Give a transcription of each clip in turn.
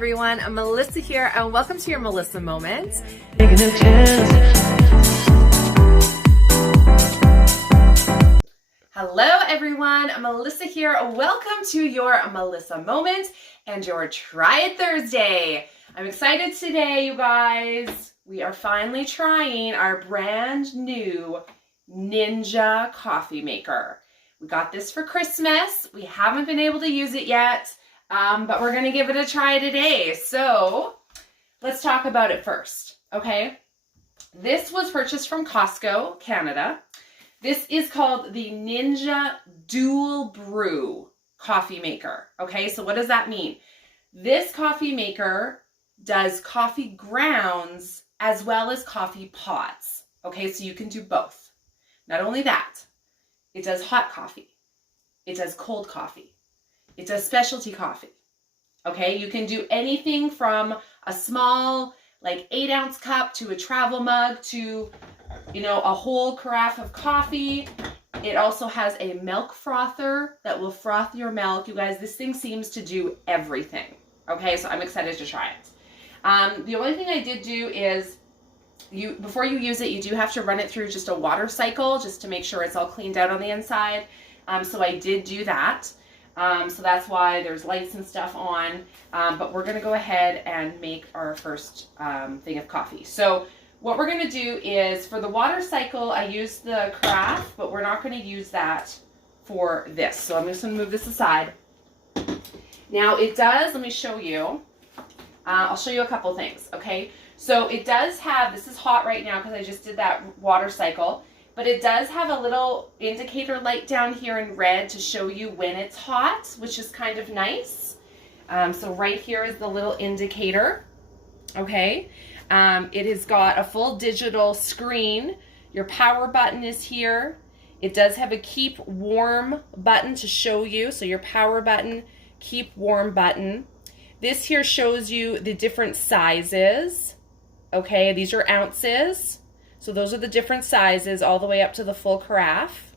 everyone, I'm Melissa here and welcome to your Melissa Moment. Hello everyone, Melissa here. Welcome to your Melissa Moment and your Try It Thursday. I'm excited today, you guys. We are finally trying our brand new Ninja coffee maker. We got this for Christmas. We haven't been able to use it yet, but we're gonna give it a try today. So let's talk about it first, okay? This was purchased from Costco, Canada. This is called the Ninja DualBrew coffee maker, okay? So what does that mean? This coffee maker does coffee grounds as well as coffee pods, okay? So you can do both. Not only that, it does hot coffee. It does cold coffee. It does specialty coffee, okay? You can do anything from a small, like 8-ounce cup to a travel mug to, you know, a whole carafe of coffee. It also has a milk frother that will froth your milk. You guys, this thing seems to do everything, okay? So I'm excited to try it. The only thing I did do is, before you use it, you do have to run it through just a water cycle just to make sure it's all cleaned out on the inside. So I did do that. So that's why there's lights and stuff on. But we're gonna go ahead and make our first thing of coffee. So what we're gonna do is, for the water cycle, I used the carafe, but we're not gonna use that for this. So I'm just gonna move this aside. Now it does, let me show you. I'll show you a couple things, okay? So it does have, this is hot right now because I just did that water cycle, but it does have a little indicator light down here in red to show you when it's hot, which is kind of nice. So right here is the little indicator, okay? It has got a full digital screen. Your power button is here. It does have a keep warm button to show you. So your power button, keep warm button. This here shows you the different sizes. Okay, these are ounces. So those are the different sizes all the way up to the full carafe.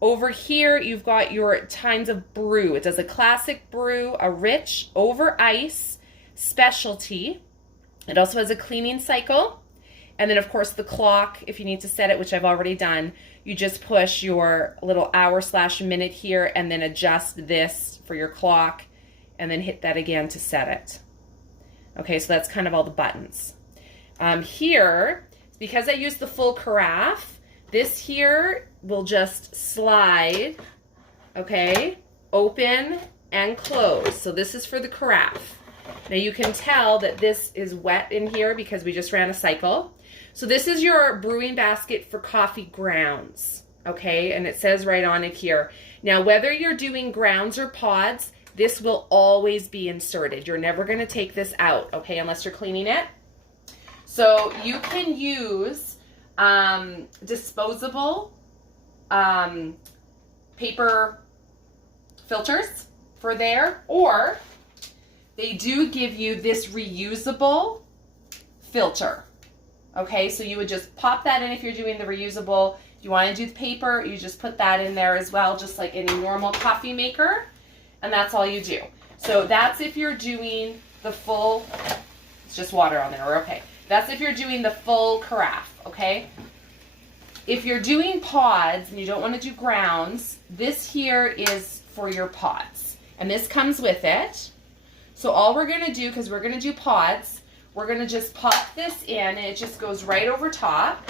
Over here, you've got your times of brew. It does a classic brew, a rich, over ice, specialty. It also has a cleaning cycle. And then of course the clock, if you need to set it, which I've already done, you just push your little hour/minute here and then adjust this for your clock and then hit that again to set it. Okay, so that's kind of all the buttons. Here, because I used the full carafe, this here will just slide, okay, open and close. So this is for the carafe. Now you can tell that this is wet in here because we just ran a cycle. So this is your brewing basket for coffee grounds, okay? And it says right on it here. Now whether you're doing grounds or pods, this will always be inserted. You're never gonna take this out, okay, unless you're cleaning it. So you can use disposable paper filters for there, or they do give you this reusable filter. Okay, so you would just pop that in if you're doing the reusable. If you want to do the paper, you just put that in there as well, just like any normal coffee maker, and that's all you do. So that's if you're doing the full, it's just water on there, we're okay. That's if you're doing the full carafe, okay? If you're doing pods and you don't want to do grounds, this here is for your pods. And this comes with it. So all we're going to do, because we're going to do pods, we're going to just pop this in and it just goes right over top.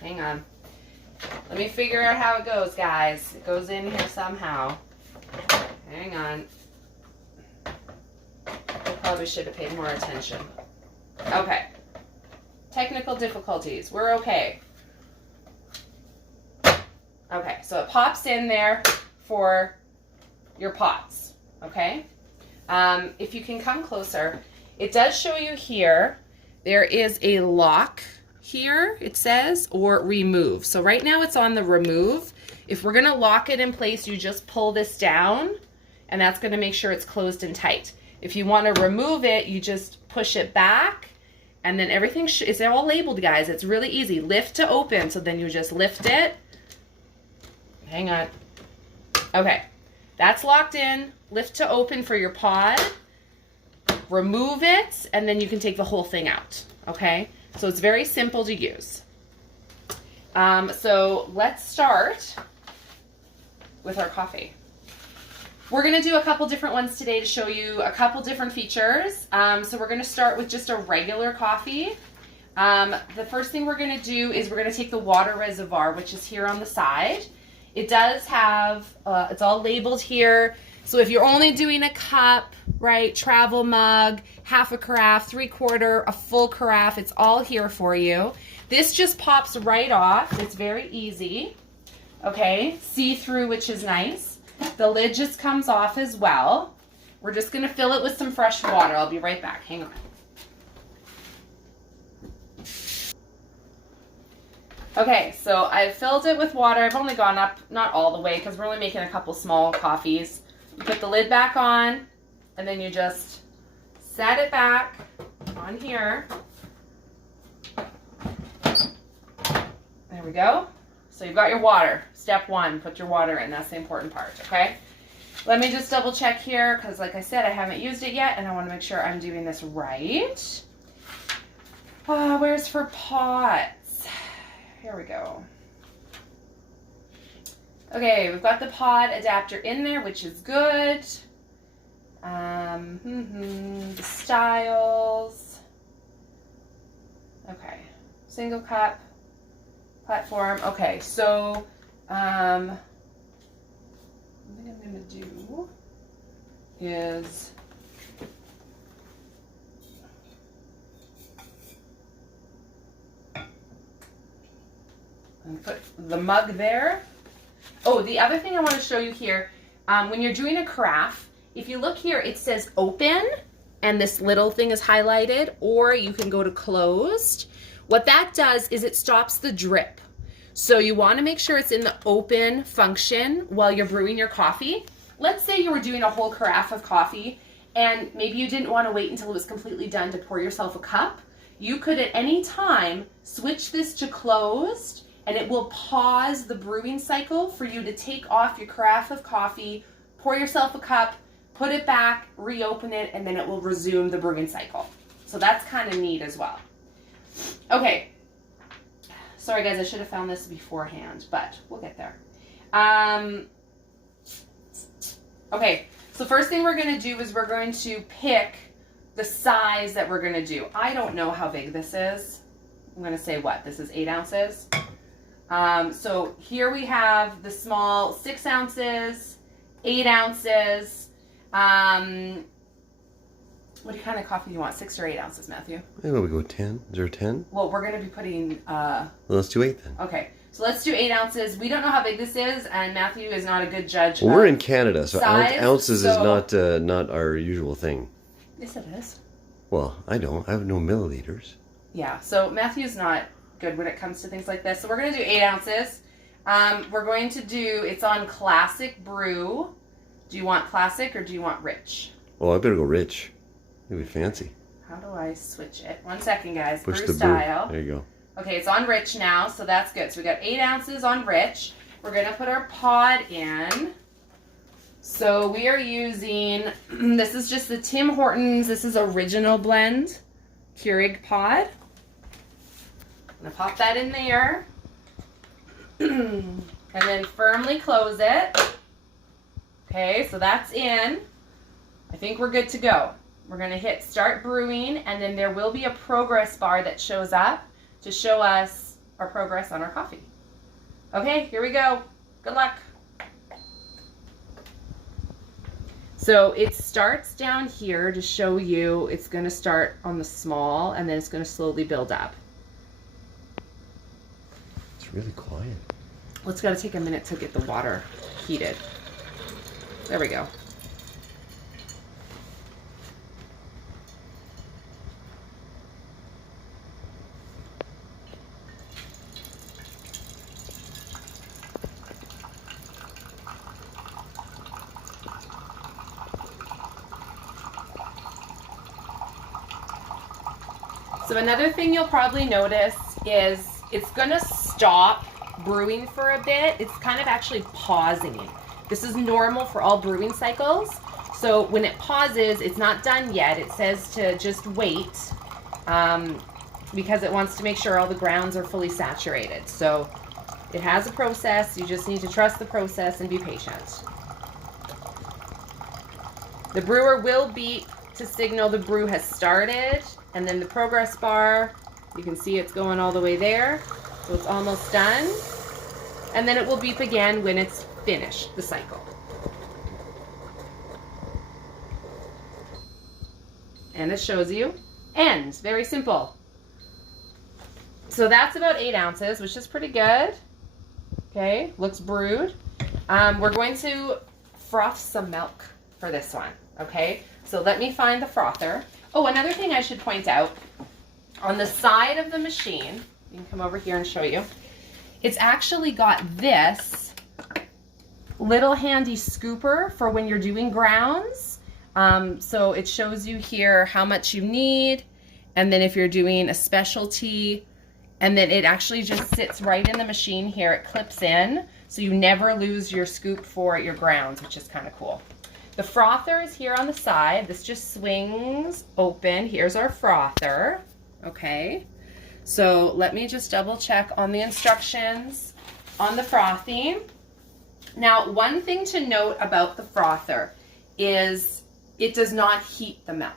Hang on. Let me figure out how it goes, guys. It goes in here somehow. Hang on. I probably should have paid more attention. Okay. Technical difficulties. We're okay. Okay, so it pops in there for your pots, okay? If you can come closer, it does show you here, there is a lock here, it says, or remove. So right now it's on the remove. If we're gonna lock it in place, you just pull this down, and that's gonna make sure it's closed and tight. If you wanna remove it, you just push it back, and then everything is all labeled, guys. It's really easy. Lift to open, so then you just lift it. Hang on. Okay, that's locked in. Lift to open for your pod. remove it, and then you can take the whole thing out, okay? So it's very simple to use. So let's start with our coffee. We're gonna do a couple different ones today to show you a couple different features. So we're gonna start with just a regular coffee. The first thing we're gonna do is we're gonna take the water reservoir, which is here on the side. It does have, it's all labeled here. So if you're only doing a cup, right, travel mug, half a carafe, 3/4, a full carafe, it's all here for you. This just pops right off. It's very easy. Okay, see-through, which is nice. The lid just comes off as well. We're just gonna fill it with some fresh water. I'll be right back, hang on. Okay, so I've filled it with water. I've only gone up, not all the way, because we're only making a couple small coffees. You put the lid back on, and then you just set it back on here. There we go. So you've got your water. Step 1, put your water in. That's the important part, okay? Let me just double check here, because like I said, I haven't used it yet, and I want to make sure I'm doing this right. Where's for pots? Here we go. Okay, we've got the pod adapter in there, which is good. The styles. Okay, single cup, platform. Okay, so what I think I'm gonna do is and put the mug there. Oh, the other thing I want to show you here, when you're doing a carafe, if you look here, it says open, and this little thing is highlighted, or you can go to closed. What that does is it stops the drip. So you want to make sure it's in the open function while you're brewing your coffee. Let's say you were doing a whole carafe of coffee, and maybe you didn't want to wait until it was completely done to pour yourself a cup. You could at any time switch this to closed, and it will pause the brewing cycle for you to take off your carafe of coffee, pour yourself a cup, put it back, reopen it, and then it will resume the brewing cycle. So that's kind of neat as well. Okay. Sorry guys, I should have found this beforehand, but we'll get there. Okay, so first thing we're going to do is we're going to pick the size that we're going to do. I don't know how big this is. I'm going to say what? This is 8 ounces. So here we have the small 6 ounces, 8 ounces. What kind of coffee do you want? 6 or 8 ounces, Matthew? Maybe we go 10. Is there 10? Well, we're going to be putting... Well, let's do 8 then. Okay, so let's do 8 ounces. We don't know how big this is, and Matthew is not a good judge. Well, we're in Canada, so size, ounces is not our usual thing. Yes, it is. Well, I don't. I have no milliliters. Yeah, so Matthew's not good when it comes to things like this. So we're going to do 8 ounces. We're going to do, it's on classic brew. Do you want classic or do you want rich? Oh, I better go rich. It'll be fancy. How do I switch it? 1 second, guys. Push brew the style. brew. There you go. Okay, it's on rich now, so that's good. So we got 8 ounces on rich. We're going to put our pod in. So we are using, this is just the Tim Hortons, this is original blend, Keurig pod. I'm going to pop that in there. And then firmly close it. Okay, so that's in. I think we're good to go. We're going to hit start brewing, and then there will be a progress bar that shows up to show us our progress on our coffee. Okay, here we go. Good luck. So it starts down here to show you it's going to start on the small, and then it's going to slowly build up. It's really quiet. Well, it's got to take a minute to get the water heated. There we go. So another thing you'll probably notice is it's going to stop brewing for a bit. It's kind of actually pausing. This is normal for all brewing cycles. So when it pauses, it's not done yet. It says to just wait because it wants to make sure all the grounds are fully saturated. So it has a process. You just need to trust the process and be patient. The brewer will beep to signal the brew has started, and then the progress bar, you can see it's going all the way there. So it's almost done. And then it will beep again when it's finished the cycle. And it shows you ends. Very simple. So that's about 8 ounces, which is pretty good. Okay, looks brewed. We're going to froth some milk for this one. Okay, so let me find the frother. Oh, another thing I should point out, on the side of the machine, you can come over here and show you, it's actually got this little handy scooper for when you're doing grounds. So it shows you here how much you need, and then if you're doing a specialty, and then it actually just sits right in the machine here. It clips in, so you never lose your scoop for your grounds, which is kind of cool. The frother is here on the side. This just swings open. Here's our frother. Okay, so let me just double check on the instructions on the frothing. Now, one thing to note about the frother is it does not heat the milk,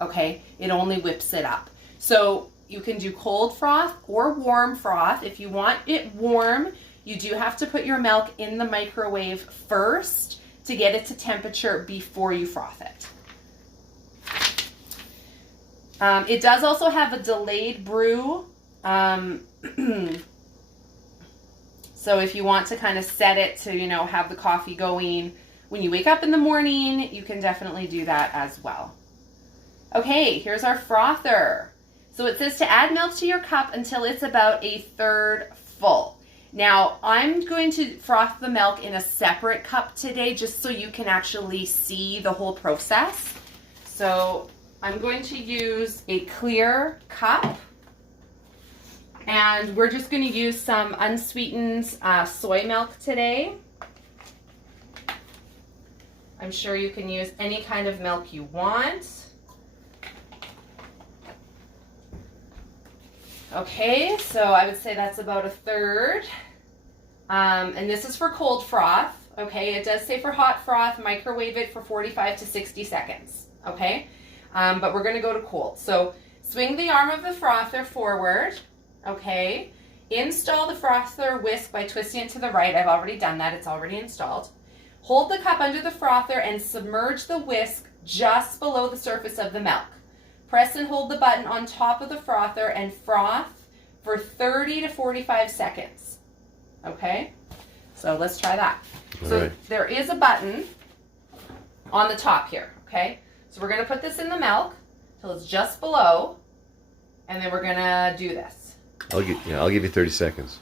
okay? It only whips it up. So you can do cold froth or warm froth. If you want it warm, you do have to put your milk in the microwave first to get it to temperature before you froth it. It does also have a delayed brew. So if you want to kind of set it to, you know, have the coffee going when you wake up in the morning, you can definitely do that as well. Okay, here's our frother. So it says to add milk to your cup until it's about 1/3 full. Now, I'm going to froth the milk in a separate cup today just so you can actually see the whole process. So I'm going to use a clear cup, and we're just going to use some unsweetened soy milk today. I'm sure you can use any kind of milk you want. Okay, so I would say that's about 1/3. And this is for cold froth. Okay, it does say for hot froth, microwave it for 45 to 60 seconds. Okay, but we're going to go to cold. So swing the arm of the frother forward. Okay, install the frother whisk by twisting it to the right. I've already done that. It's already installed. Hold the cup under the frother and submerge the whisk just below the surface of the milk. Press and hold the button on top of the frother and froth for 30 to 45 seconds. Okay, so let's try that. So there is a button on the top here. Okay, so we're going to put this in the milk till it's just below, and then we're going to do this. I'll give you 30 seconds.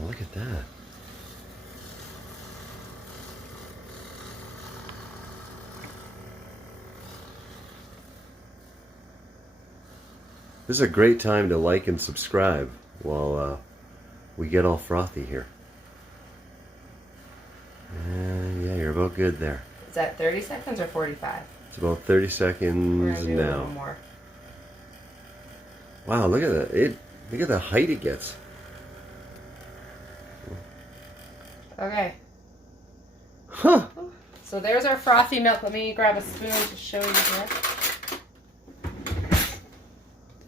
Oh, look at that. This is a great time to like and subscribe while we get all frothy here. Yeah, you're about good there. Is that 30 seconds or 45? It's about 30 We're seconds gonna do a little now. more. Wow, look at that. Look at the height it gets. Okay. Huh. So there's our frothy milk. Let me grab a spoon to show you here.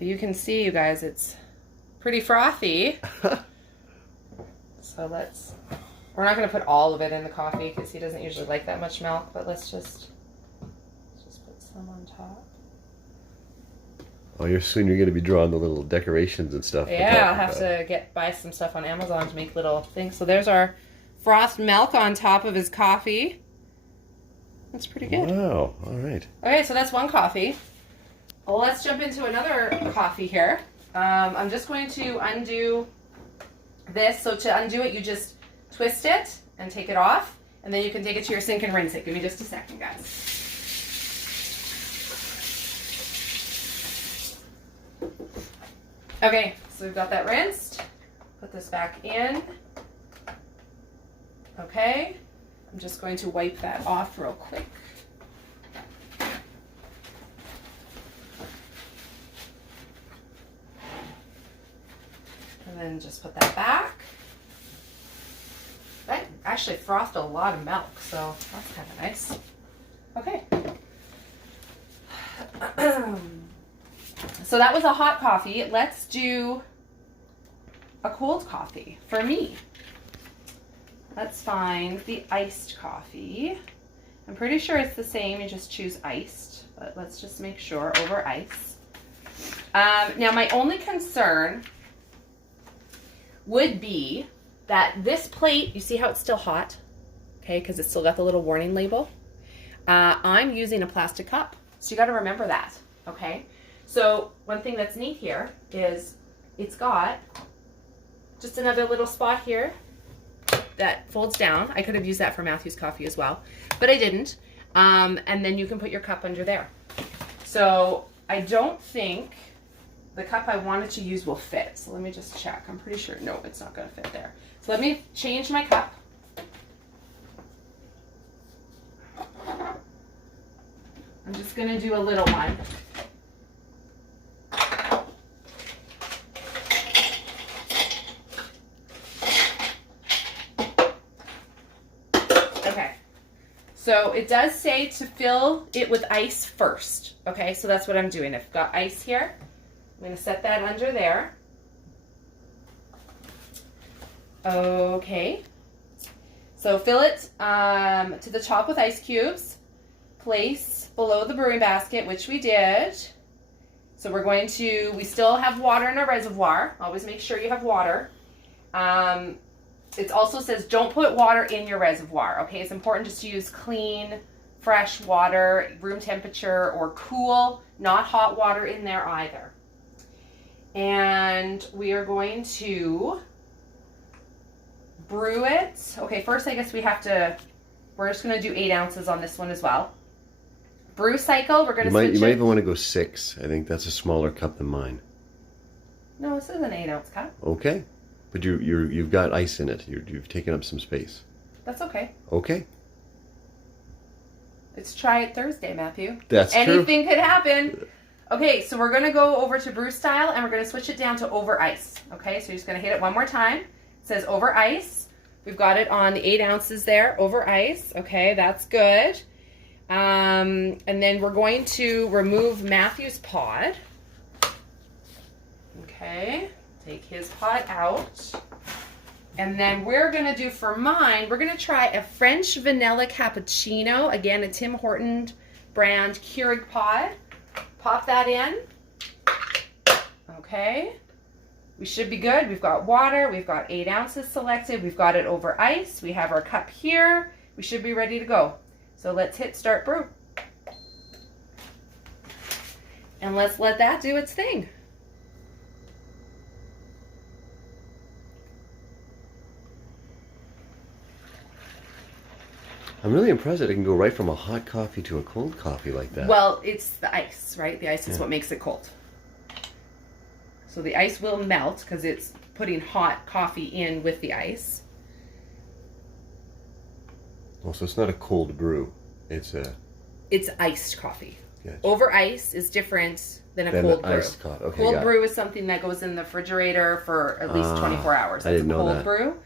You can see, you guys, it's pretty frothy. So we're not going to put all of it in the coffee because he doesn't usually like that much milk, but let's just put some on top. Oh, soon you're going to be drawing the little decorations and stuff. Yeah, I'll have to buy some stuff on Amazon to make little things. So there's our frothed milk on top of his coffee. That's pretty good. Wow, all right. Okay, so that's one coffee. Well, let's jump into another coffee here. I'm just going to undo this. So to undo it, you just twist it and take it off, and then you can take it to your sink and rinse it. Give me just a second, guys. Okay, so we've got that rinsed. Put this back in. Okay, I'm just going to wipe that off real quick. And then just put that back. That actually frothed a lot of milk, so that's kind of nice. Okay. So that was a hot coffee. Let's do a cold coffee for me. Let's find the iced coffee. I'm pretty sure it's the same. You just choose iced, but let's just make sure over ice. Now, my only concern would be that this plate, you see how it's still hot? Okay, because it's still got the little warning label. I'm using a plastic cup, so you got to remember that, okay? So one thing that's neat here is it's got just another little spot here that folds down. I could have used that for Matthew's coffee as well, but I didn't. And then you can put your cup under there. So I don't think the cup I wanted to use will fit. So let me just check. I'm pretty sure, no, it's not gonna fit there. So let me change my cup. I'm just gonna do a little one. Okay, so it does say to fill it with ice first. Okay, so that's what I'm doing. I've got ice here. I'm going to set that under there. Okay. So fill it to the top with ice cubes. Place below the brewing basket, which we did. So we're going to, we still have water in our reservoir. Always make sure you have water. It also says don't put water in your reservoir. Okay, it's important just to use clean, fresh water, room temperature or cool, not hot water in there either. And we are going to brew it. Okay, first I guess we're just going to do 8 ounces on this one as well. Brew cycle, we're going to switch it. You might even want to go 6. I think that's a smaller cup than mine. No, this is an 8-ounce cup. Okay, but you've got ice in it. You've taken up some space. That's okay. Okay. It's Try It Thursday, Matthew. That's true. Anything could happen. Okay, so we're going to go over to brew style and we're going to switch it down to over ice. Okay, so you're just going to hit it one more time. It says over ice. We've got it on the 8 ounces there, over ice. Okay, that's good. And then we're going to remove Matthew's pod. Okay, take his pod out. And then we're going to do for mine, we're going to try a French vanilla cappuccino. Again, a Tim Horton brand Keurig pod. Pop that in. Okay. We should be good. We've got water. We've got 8 ounces selected. We've got it over ice. We have our cup here. We should be ready to go. So let's hit start brew. And let's let that do its thing. I'm really impressed that it can go right from a hot coffee to a cold coffee like that. Well, it's the ice, right? The ice is what makes it cold. So the ice will melt because it's putting hot coffee in with the ice. Oh, so it's not a cold brew. It's iced coffee. Gotcha. Over ice is different than a cold brew. Iced coffee. Okay, cold brew is something that goes in the refrigerator for at least 24 hours. That's I didn't know cold that. brew.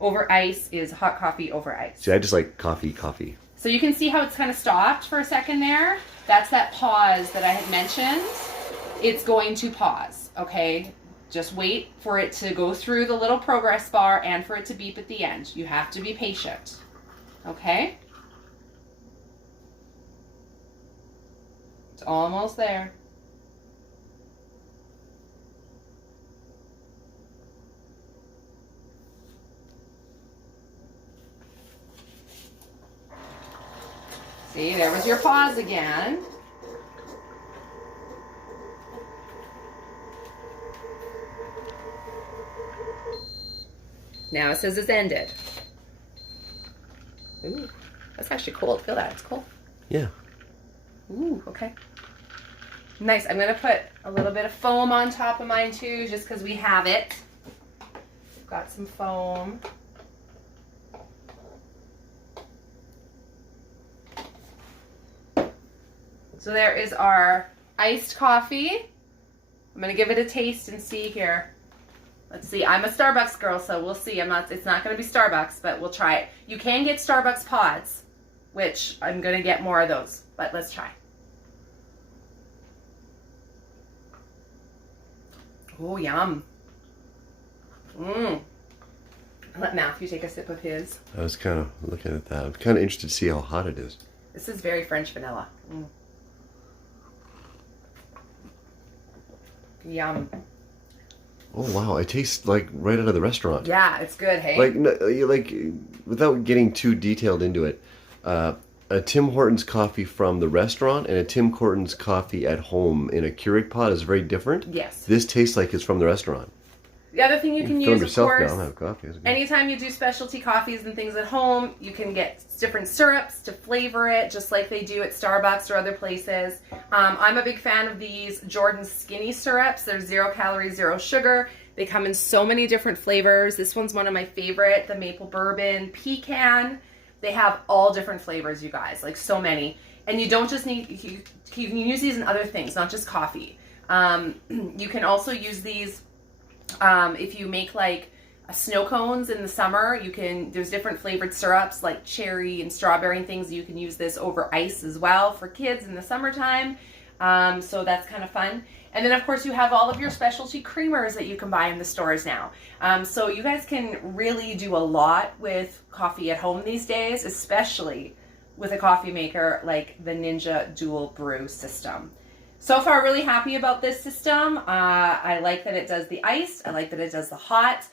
Over ice is hot coffee over ice. See, I just like coffee. So you can see how it's kind of stopped for a second there. That's that pause that I had mentioned. It's going to pause, okay? Just wait for it to go through the little progress bar and for it to beep at the end. You have to be patient, okay? It's almost there. See, there was your pause again. Now it says it's ended. Ooh, that's actually cold. Feel that, it's cold. Yeah. Ooh, okay. Nice. I'm going to put a little bit of foam on top of mine too, just because we have it. Got some foam. So there is our iced coffee. I'm gonna give it a taste and see here. Let's see. I'm a Starbucks girl, so we'll see. It's not gonna be Starbucks, but we'll try it. You can get Starbucks pods, which I'm gonna get more of those, but let's try. Oh, yum. Let Matthew take a sip of his. I was kind of looking at that. I'm kind of interested to see how hot it is. This is very French vanilla. Yum. Oh wow, it tastes like right out of the restaurant. Yeah, it's good, hey? Like without getting too detailed into it, a Tim Hortons coffee from the restaurant and a Tim Hortons coffee at home in a Keurig pot is very different. Yes. This tastes like it's from the restaurant. The other thing you can use, of course, have coffee. anytime you do specialty coffees and things at home, you can get different syrups to flavor it, just like they do at Starbucks or other places. I'm a big fan of these Jordan Skinny syrups. They're 0 calories, 0 sugar. They come in so many different flavors. This one's one of my favorite, the maple bourbon pecan. They have all different flavors, you guys, like so many. And you don't just need, you can use these in other things, not just coffee. You can also use these if you make like snow cones in the summer. There's different flavored syrups like cherry and strawberry and things. You can use this over ice as well for kids in the summertime. So that's kind of fun. And then of course you have all of your specialty creamers that you can buy in the stores now. So you guys can really do a lot with coffee at home these days, especially with a coffee maker like the Ninja DualBrew system. So far, really happy about this system. I like that it does the iced. I like that it does the hot.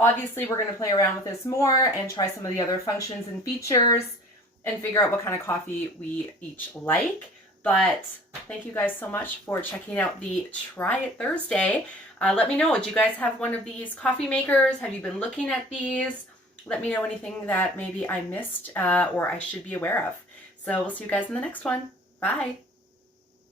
Obviously, we're going to play around with this more and try some of the other functions and features and figure out what kind of coffee we each like. But thank you guys so much for checking out the Try It Thursday. Let me know, did you guys have one of these coffee makers? Have you been looking at these? Let me know anything that maybe I missed or I should be aware of. So we'll see you guys in the next one. Bye.